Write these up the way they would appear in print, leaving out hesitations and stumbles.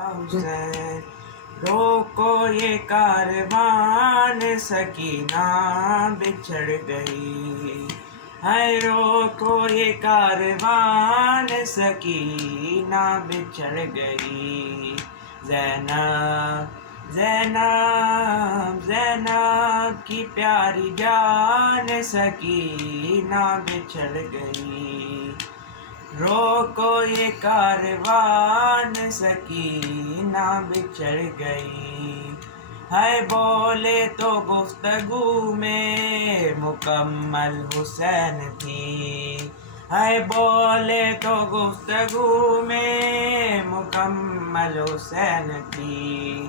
حسین روکو یہ کاروان سکینہ بچھڑ گئی، ہے روکو یہ کاروان سکینہ بچھڑ گئی، زینب زینب زینب کی پیاری جان سکینہ بچھڑ گئی، روکو یہ کاروان سکینہ بچھڑ گئی، ہے بولے تو گفتگو میں مکمل حسین تھی، ہے بولے تو گفتگو میں مکمل حسین تھی،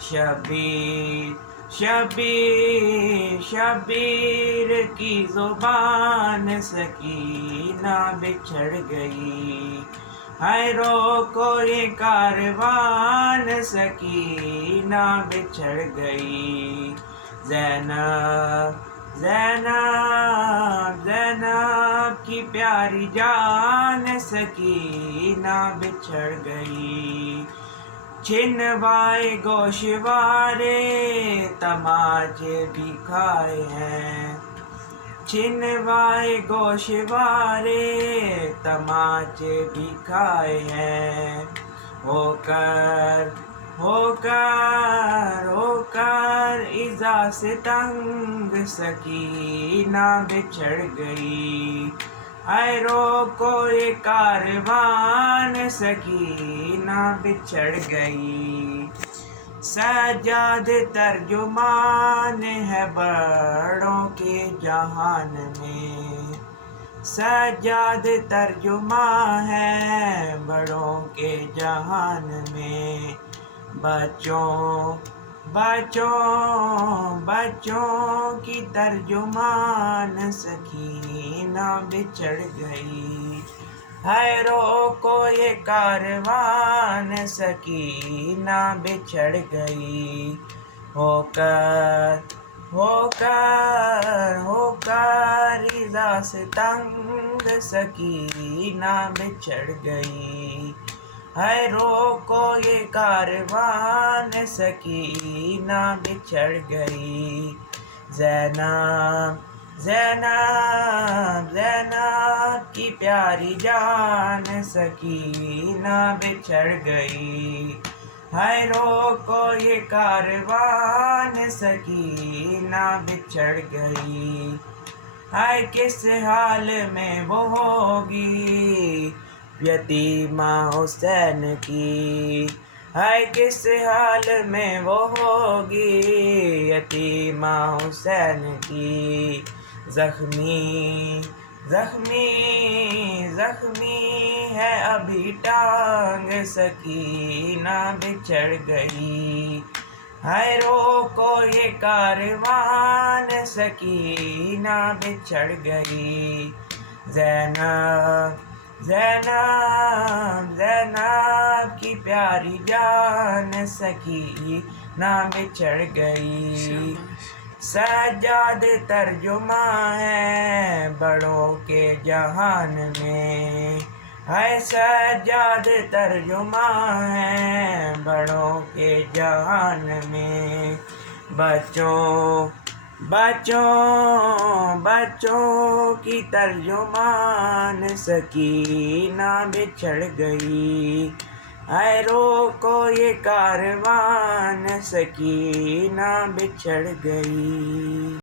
شبیر شبیر شبیر کی زبان سکینہ بچھڑ گئی، ہے روکو یہ کاروان سکینہ بچھڑ گئی، زینب زینب زینب کی پیاری جان سکینہ بچھڑ گئی، چھنوائے گوشوارے تماچے بھی کھائے ہیں، چھنوائے گوشوارے تماچے بھی کھائے ہیں، ہو کر ایذا سے تنگ سکینہ بچھڑ گئی، ہے روکو یہ کاروان سکینہ بچھڑ گئی، سجاد ترجمان ہے بڑوں کے جہان میں، سجاد ترجمان ہے بڑوں کے جہان میں، بچوں کی ترجمان سکینہ بچھڑ گئی، ہے روکو یہ کاروان سکینہ بچھڑ گئی، ہو کر ایذا سے تنگ سکینہ بچھڑ گئی، ہے روکو یہ کاروان سکینہ بچھڑ گئی، زینب زینب زینب کی پیاری جان سکینہ بچھڑ گئی، ہے روکو یہ کاروان سکینہ بچھڑ گئی، ہے کس حال میں وہ ہوگی یتیمہ حسین کی، ہے کس حال میں وہ ہوگی یتیمہ حسین کی، زخمی ہے ابھی ٹانگ سکینہ بچھڑ گئی، ہے روکو یہ کاروان سکینہ بچھڑ گئی، زینب زینب کی پیاری جان سکینہ بچھڑ گئی، سجاد ترجمان ہے بڑوں کے جہان میں، ہے سجاد ترجمان ہے بڑوں کے جہان میں، بچوں کی ترجمان سکینہ بچھڑ گئی، ہے روکو یہ کاروان سکینہ بچھڑ گئی۔